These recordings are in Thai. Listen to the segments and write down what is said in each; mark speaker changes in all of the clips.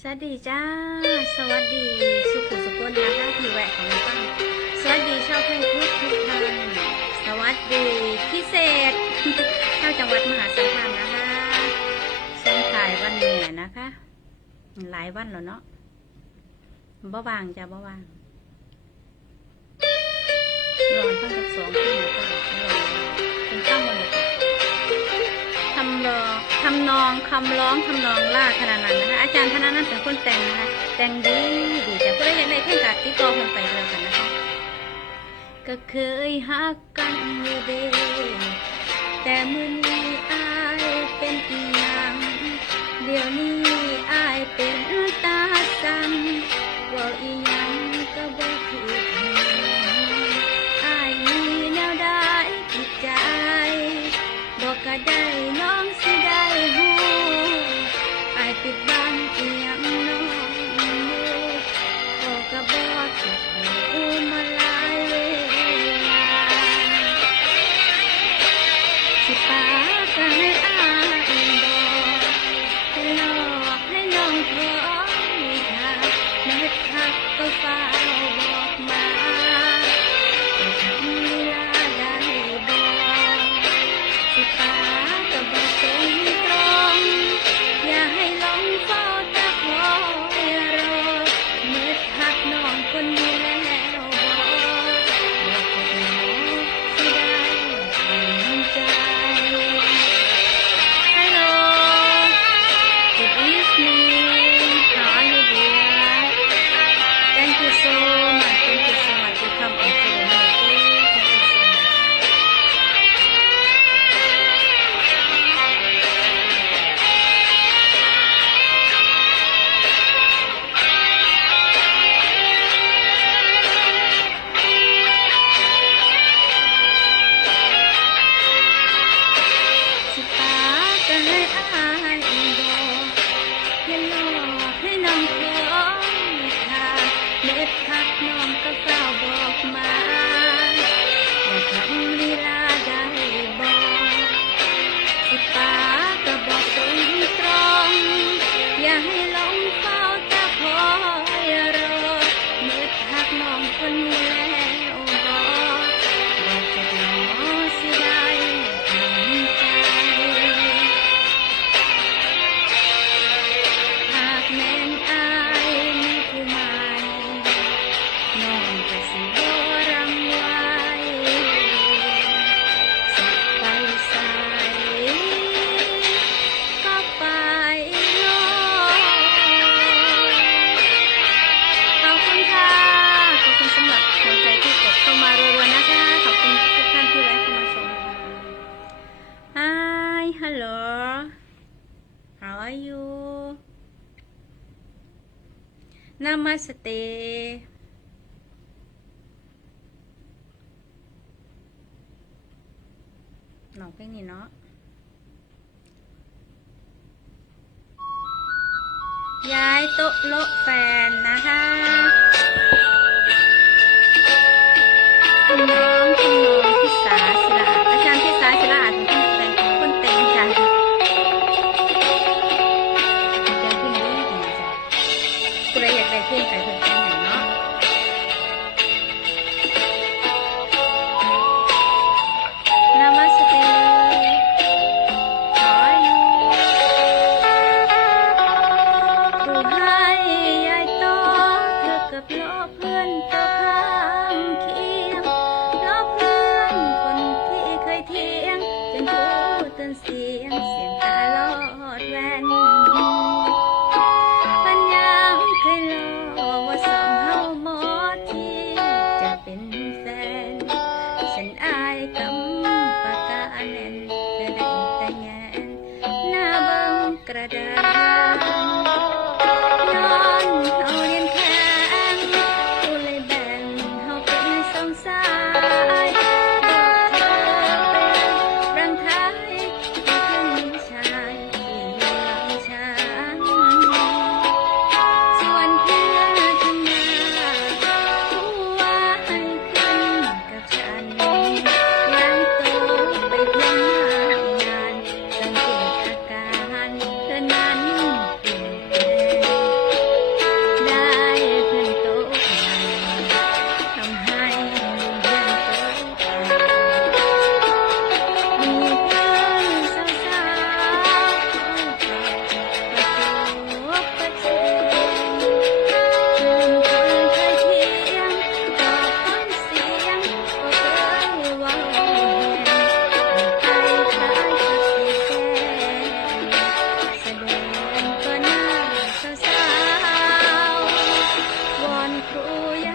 Speaker 1: สวัสดีจ้า สวัสดีสุขุสุขนนะคะที่แวะของฟังสวัสดีชาวเพลงทุกทุกท่านสวัสดีพิเศษชาวจังหวัดมหาสารคามนะคะส่งถ่ายวันเมียนะคะ หลายวันแล้วเนาะบ่วางจ้าบ่วางรอนตั้งแต่สองทุ่มแล้วก็รอเป็นข้าวมันเลยทำรอ ทำนองคำร้องทำนองล่าขนานันนะคะ อาจารย์ธนานันเป็นคนแต่งนะคะ แต่งดีดีแต่ก็ได้ยังได้เพ่งกัดที่ต่อคนไปเลยกันนะคะ ก็เคยหักกันอยู่เด้แต่มือนี้อายเป็นอีหยังเดี๋ยวนี้อายเป็นตาสั่นว่าอีหยังก็บ่ถูกอายมีแนวได้จิตใจบอกก็ได้ อ พักน้องก็เฝ้าบอกมา Namaste หนองเพลงนี้เนาะย้ายโต๊ะโละแฟนนะคะน้องคุณน้อง หูตื่ control.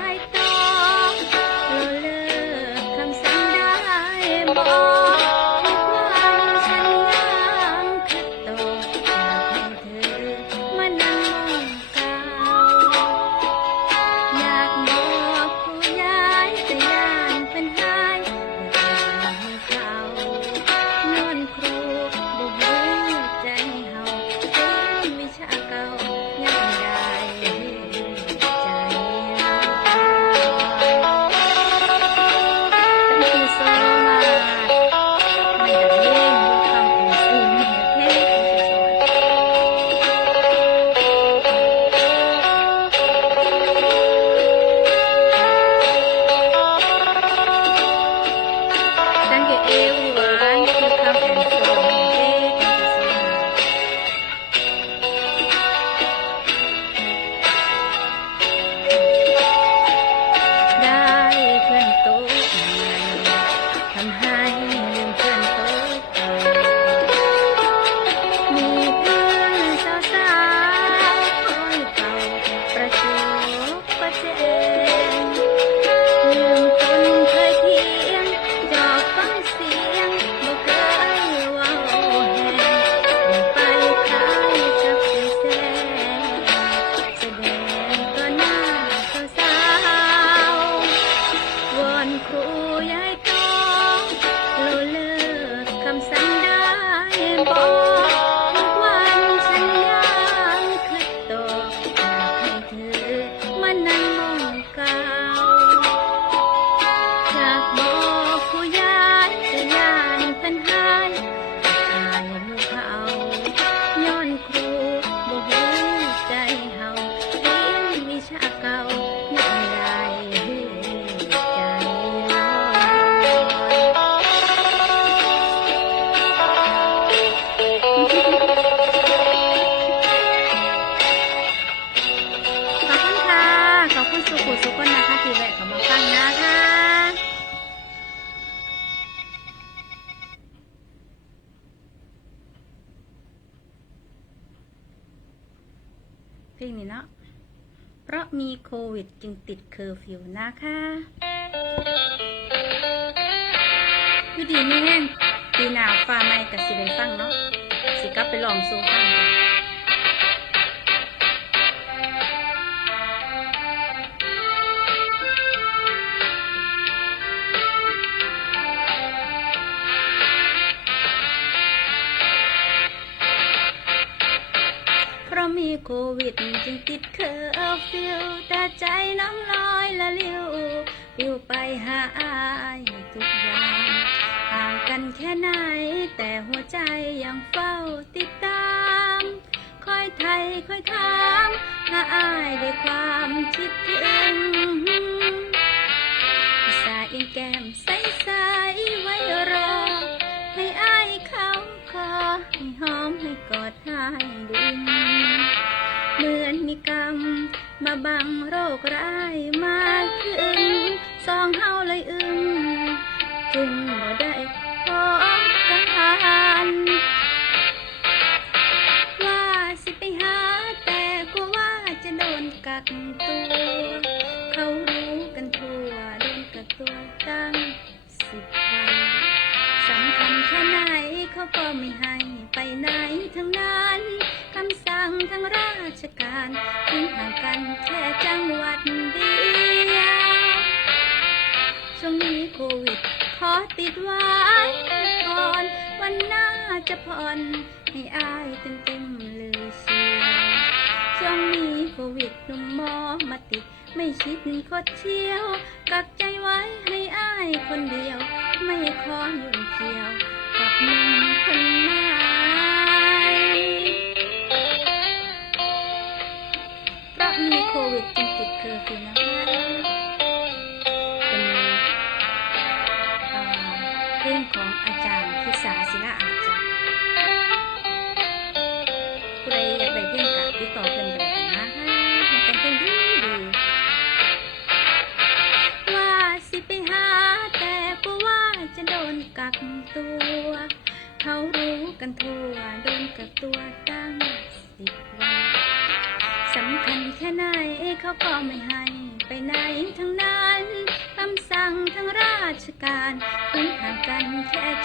Speaker 1: and high. ลงนี้เนาะ เพราะมีโควิดจึงติดเคอร์ฟิวนะคะวิดีนี้แห้งปีหนาฟ้าไม่กับสิได้ฟังเนาะ สิกลับไปลองสู้ฟัง ดจึงติดเคอร์ฟิวแต่ใจน้องลอยละลิวปิวไปหาอายทุกอย่างห่างกันแค่ไหน แต่หัวใจยังเฝ้าติดตาม คอยไทยคอยถามหาอายด้วยความคิดถึง กักตัว เขารู้กันทั่วโดนกักตัวตั้งสิบวันสำคัญแค่ไหนเขาก็ไม่ให้ไปไหนทั้งนั้นคำสั่งทางราชการทิ้งห่างกันแค่จังหวัดเดียวช่วงนี้โควิดขอติดไว้ก่อนวันหน้าจะผ่อนให้อายเต็มเต็ม มอมาติด ไม่ชิดคดเชี่ยว กักใจไว้ให้อ้ายคนเดียว ไม่ขอยุ่งเกี่ยวกับหนุ่มคนใหนเพราะมีโควิดจึงติดเคอร์ฟิวนะคะ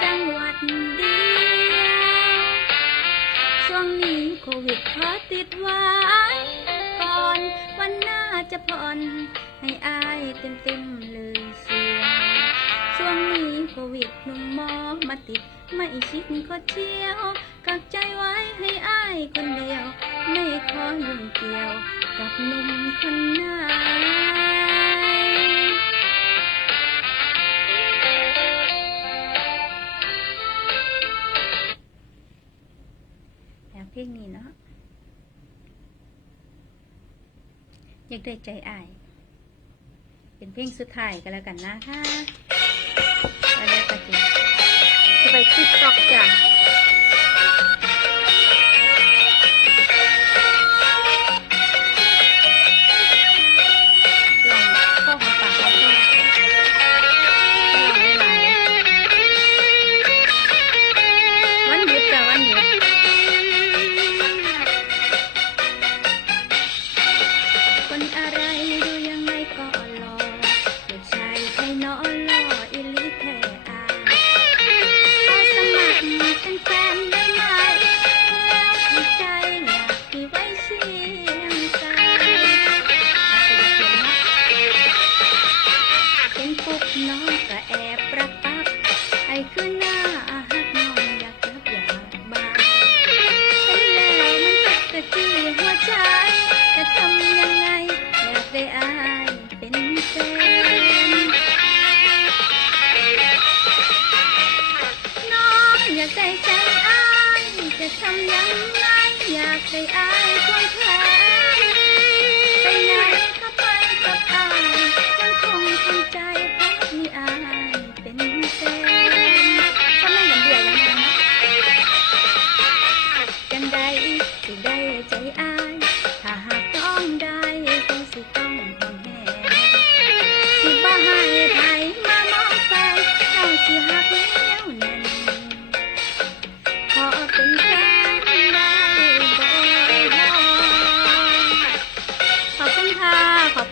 Speaker 1: จังหวัดเดียวช่วงนี้โควิดขอติดไว้ก่อนวันหน้าจะผ่อนให้อายเต็มเต็มเลยเชียช่วงนี้โควิดหนุ่มหมอมาติดไม่ชิดก็เที่ยวกักใจไว้ให้อายคนเดียว ไม่ขอยุ่งเกี่ยวกับหนุ่มคนหน อยากได้ใจอาย เป็นเพลงสุดท้ายกันแล้วกันนะคะแล้วก็จะจะไปติ๊กต็อกจ้ะ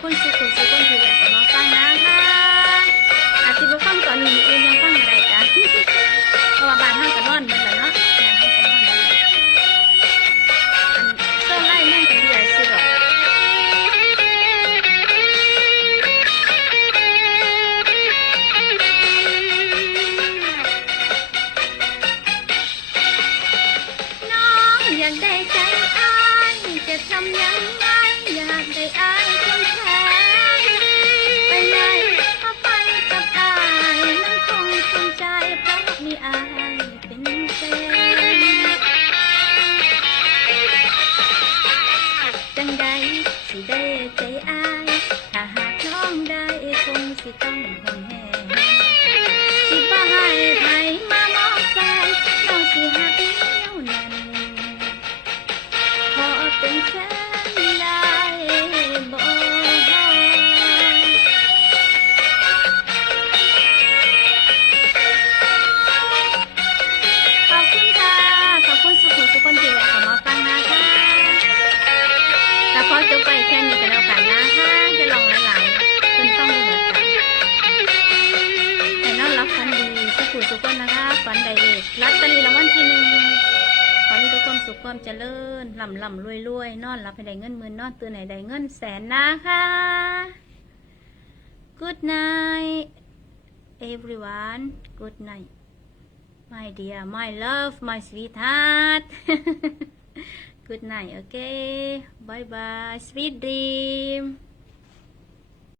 Speaker 1: คุณสุขุมสุขคนที่อยากจะมาฟังนะคะอาจจะมาฟังตอนนี้อื่นยังฟังอะไรจ้ะเพราะว่าบ้านห้างก็นอนเบิ่แล้วเนาะนห้างก็นอนเบิ่แล้วอันกันเน้องอยากได้ใจอ้ายจะทำยังไงอยากได้อ้ายคนแท้ไต้องมีอายเป็นแฟ ขุสุขคนนะคะฝันใดเอกรัตตอรีรางวัลที่หนึ่งขอให้ทุกคนสุขความเจริญลำลำรวยรวยนอนรับให้ได้เงินหมื่นนอนตื่นให้ได้เงินแสนนะคะ Good night everyone Good night my dear my love my sweetheart Good night okay bye bye sweet dream